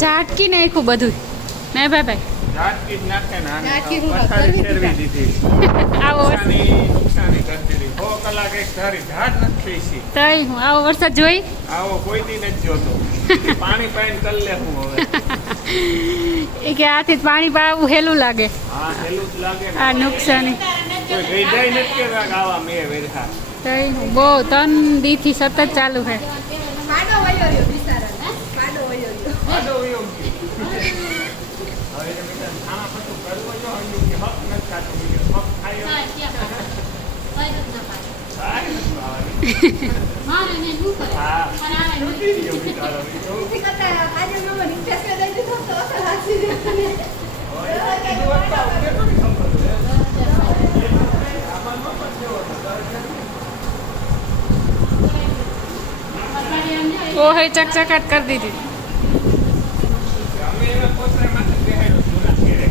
ઝાટકી નાખ્યું બધું ને ભાઈ ઝાટકી જ નાખે ને ઝાટકી હું પથારી કરવી ફેરવી દીધી. આવો નુકસાની કરી દીધી. 100 કલાક એક ધારી ઝાડ નથી થઈ. તઈ હું આવો વરસાદ જોઈ આવો કોઈ દી નથી જોતો. પાણી પાઈને કરી લે હું હવે. એ કે આથી જ પાણી પાવું હેલું લાગે. હા હેલું જ લાગે ને. આ નુકસાની કોઈ ગઈ જાય નથી કે આવા મેં વેરહા. તઈ હું બહુ 3 દીથી સતત ચાલુ છે. પાડો વયો રહ્યો બિચારા પાડો વયો રહ્યો આડો વયો ગયો. હવે તો બેટા ખાણા પતું કરવો જો હજુ કે હક નથી ખાતો બીજો હક ખાયો સારી નથી ખાવાની. હા છૂટી ગયો બિચારો બીજો. ઈ કરતા આજે નો રિક્વેસ્ટ કરી દીધો તો અસર હાસી દે હવે કીધું હોત તો અમને થોડી ખબર છે. આમાં ન પછ્યો હતો. ઓહે ચકચકાટ કરી દીધી. અમે એના પોતરામાંથી બેહાડ્યો જૂના ઘેરે.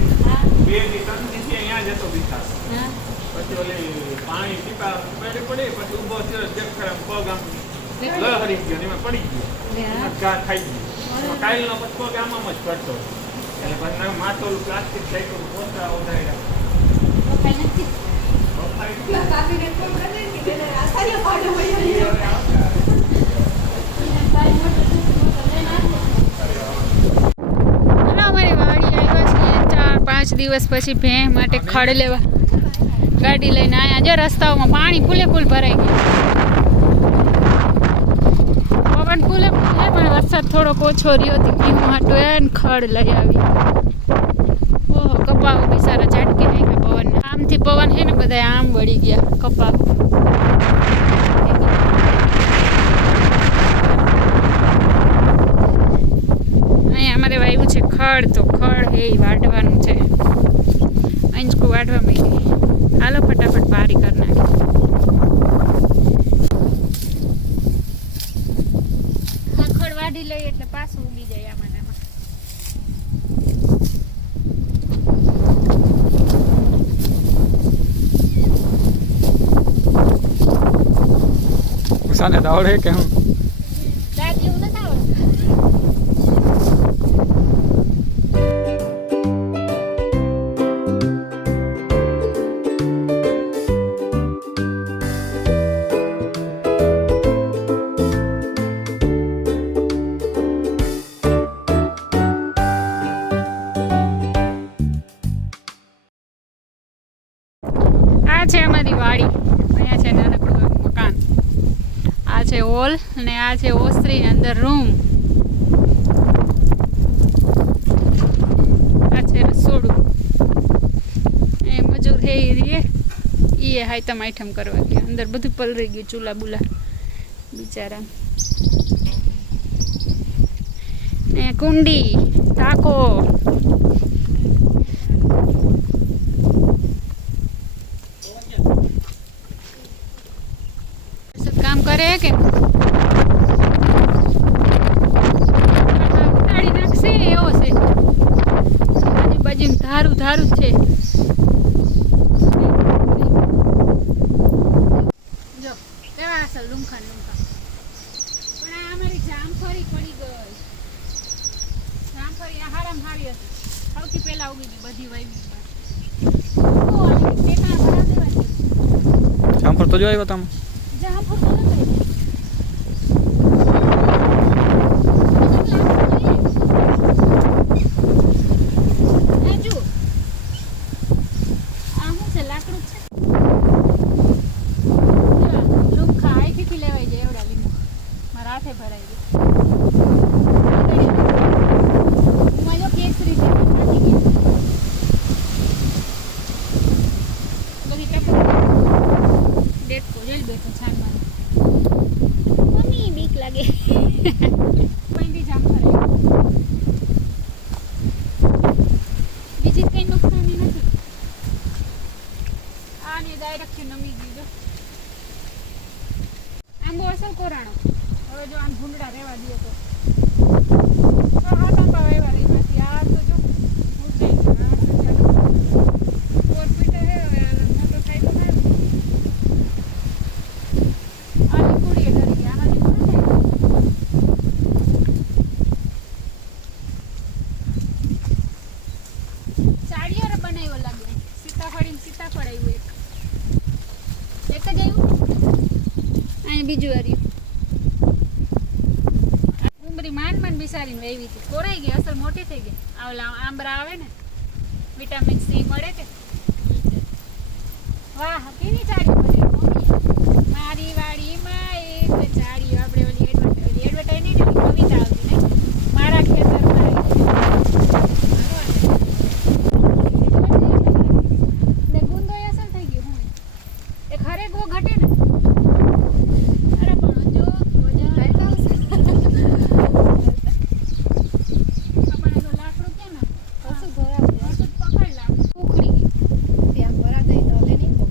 2 થી 3 દિવસે અહીંયા જતો બિચારો. પછી ઓલી પાણી ટીપા પડી પછી ઊભો થયો દેખાડે પગ આમ લહરી ગયો ને એમાં પડી ગયો ઘા ખાઈ ગયો કાયલનો પછી પગ આમાં જ પડતો એટલે પછી માથોલું પ્લાસ્ટિક સાઈડ પોતરા ઓઢાડ્યા કાપીને ફોન કરી દીધી કે આસારી પાડો વયો રહ્યો અમારી વાડી આવ્યા છીએ 4-5 દિવસ પછી ભેં માટે ખડ લેવા ગાડી લઈને આવ્યા. જો રસ્તાઓમાં પાણી ફૂલે ફૂલ ભરાઈ ગયું. પવન ફૂલે ફૂલે પણ વરસાદ થોડોક ઓછો રહ્યો હતો. એનું હાટું એને ખડ લઈ આવી. ઓહો કપાવ બિચારા ઝાટકી નાખ્યા પવન. આમથી પવન છે ને બધા આમ વળી ગયા કપાવ. અહીંયા અમારે વાવ્યું છે ખડ તો ખડ એ વાટવાનું છે. અંજકુ વાટવા માંડી. હાલો ફટાફટ પારી કરી નાખી. આ ખડ વાઢી લઈએ એટલે પાછું ઉગી જાય આમાં ને આમાં. સાને દાવડે કે હું દાદી હું નથી આવડતું. આ છે અમારી વાડી. અહીંયા છે નાનકડું એવું મકાન. આ છે હોલ અને આ છે ઓસરી અંદર રૂમ. આ છે રસોડું. એ મજૂર હે રીએ એ હાઈતમ આઈટમ કરવા ગયા. અંદર બધું પલરી ગયું ચૂલા બુલા બિચારા. ને કુંડી ટાંકો કામ કરે કે ઉતારી નાખશે એવો છે. આજુબાજુ ધારું ધારું જ છે. જો કેવા અસલ લુંખા લુંખા. પણ આ અમારી જામફળી પડી ગઈ. જામફળી આ હારામ હારી હતી. સૌથી પહેલા ઉગી ગઈ બધી વાવી. જામફળ તો જો આવ્યો તમે. જામફળ તો નથી. આંબો અસલ કોરાણો. હવે જો આમ ભૂંગળા રહેવા દઈએ તો હાથ આંબા વાવ્યા એમાંથી આ તો જો બીજું હર્યું ડુંગળી માંડ બિસારીને વેવી હતી કોરાઈ ગઈ અસલ મોટી થઈ ગઈ આવલા આંબરા આવે ને વિટામિન સી મળે કે વાહ કેવી ચાડી બની મમ્મી મારી વાડીમાં એક ચાડી આપણે ઓલી એડવર્ટાઈઝ નહીં ને કવિતા આવતી ને મારા ખેતરમાં ને ગુંદો અસલ થઈ ગયો હું એ ખરે ગો ઘટે ને અરે પણ જો વજન લાયકા આવશે આપણે તો લાકડું કે ને કશું ભરાવ કશું પકડ લાગ ઉખડી ગઈ ત્યાં ભરા દઈ તો લે નહીં તો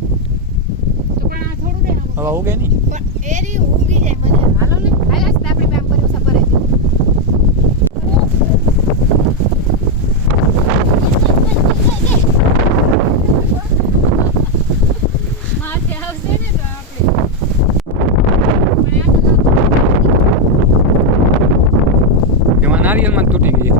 પણ આ થોડું દે આમ હવે ઉગે નહીં એરી ઊંઘી જાય મને હાલો ને હાલા જ આપણી બેમ પર ઉસા ભરાઈ જાય માથે આવશે ને તો આપણે પણ આ તો એમાં નારિયેળમાં જ તૂટી ગઈ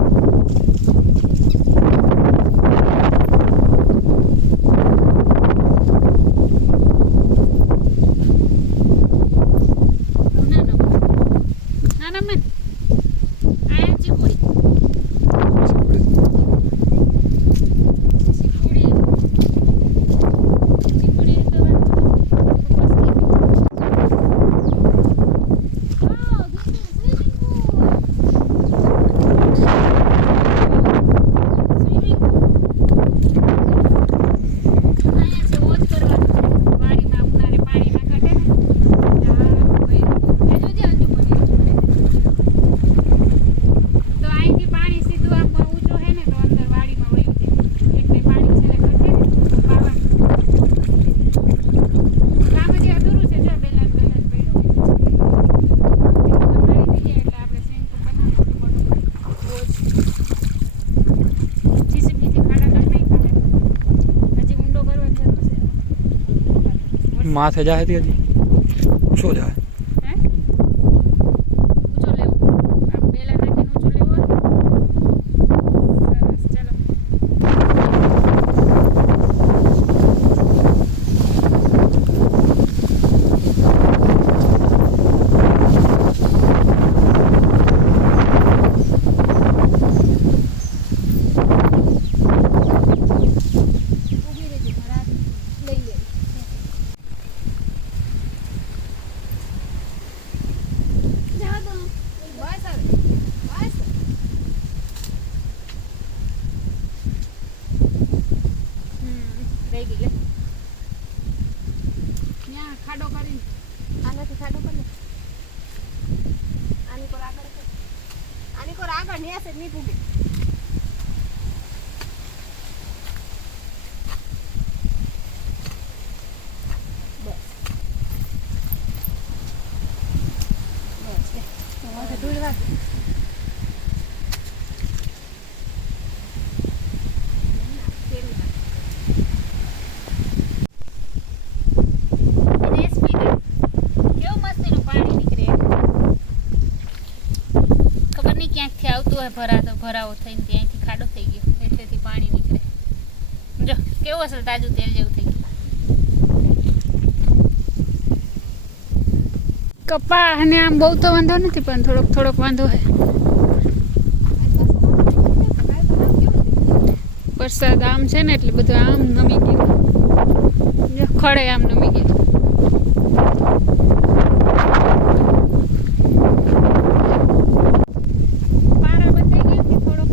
ના મન આયા ચીકુડી તો અહીંથી પાણી સીધું આમ ઊંચો હે ને તો અંદર વાડીમાં વયું જાય એટલે પાણી છેલ્લે ઘટે ને બાવા કામ હજી અધૂરું છે જો બેલાન પડ્યું એટલે આપણે સેન્કો બનાવવાનું જીસીબીથી ખાડા કરી નાખ્યા હજી ઊંડો કરવાની જરૂર છે માથે જાય હતી હજી શું જાય હે ઊંચો લેવો આ બેલા નાખીને ઊંચો લેવો સરસ ચલો ઊભી રહેજો મારા લઈ લે જા દો બસ હવે બસ રહી ગઈ લે ત્યાં ખાડો કરીને આનાથી ખાડો પર આની પર આગળ કર આની પર આગળ ને છે નહીં પૂગે બસ બસ લે તો વાતે ધૂળ વાત કેવું મસ્તીનું પાણી નીકળે ખબર નહીં ક્યાંકથી આવતું હોય ભરાવો થઈને ત્યાંથી ખાડો થઈ ગયો એટલેથી પાણી નીકળે જો કેવું અસલ તાજું તેલ જેવું થઈ ગયું કપા અને આમ બહુ તો વાંધો નથી પણ થોડોક વાંધો છે વરસાદ આમ છે ને એટલે બધું આમ નમી ગયું જો ખડે આમ નમી ગયું પારા બંધાઈ ગયા કે થોડોક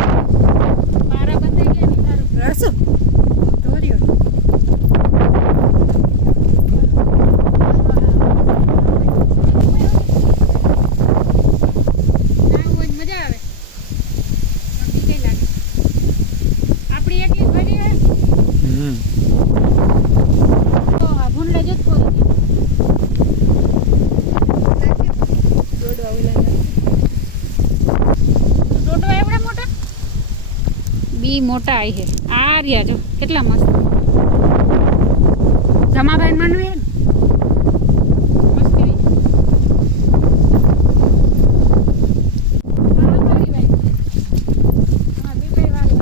પારા બંધાઈ ગયા ને તારું રસો ધોર્યો ના હોય મજા આવે પણ બીકે લાગે આપણી એટલી જ ભરી હોય તો આ ભૂંડલા જ ખોરી દોડવા ઓલા દોડવા એવડા મોટા બી મોટા આવી છે આ રહ્યા જો કેટલા મસ્ત જમાભાઈ માનવી હે ને મસ્તી હા મારી ભાઈ હા બી ભાઈ વાળી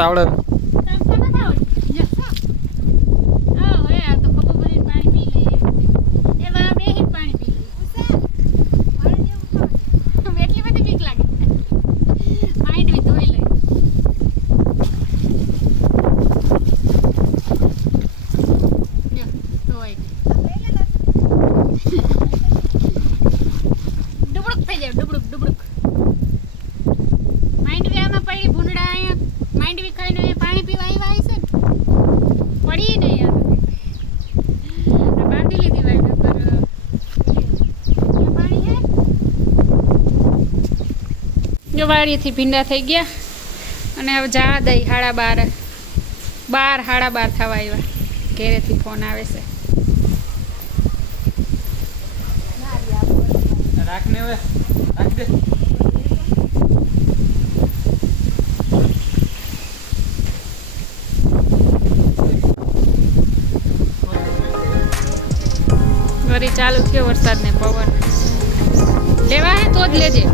નાખતા આવડે વાડીથી ભીંડા થઈ ગયા અને હવે જા દઈ 12:30 12:30 થવા આવ્યા ઘેરેથી ફોન આવે છે રાખને હવે રાખ દે વળી ચાલુ થયો વરસાદ ને પવન લેવા હે તો જ લેજે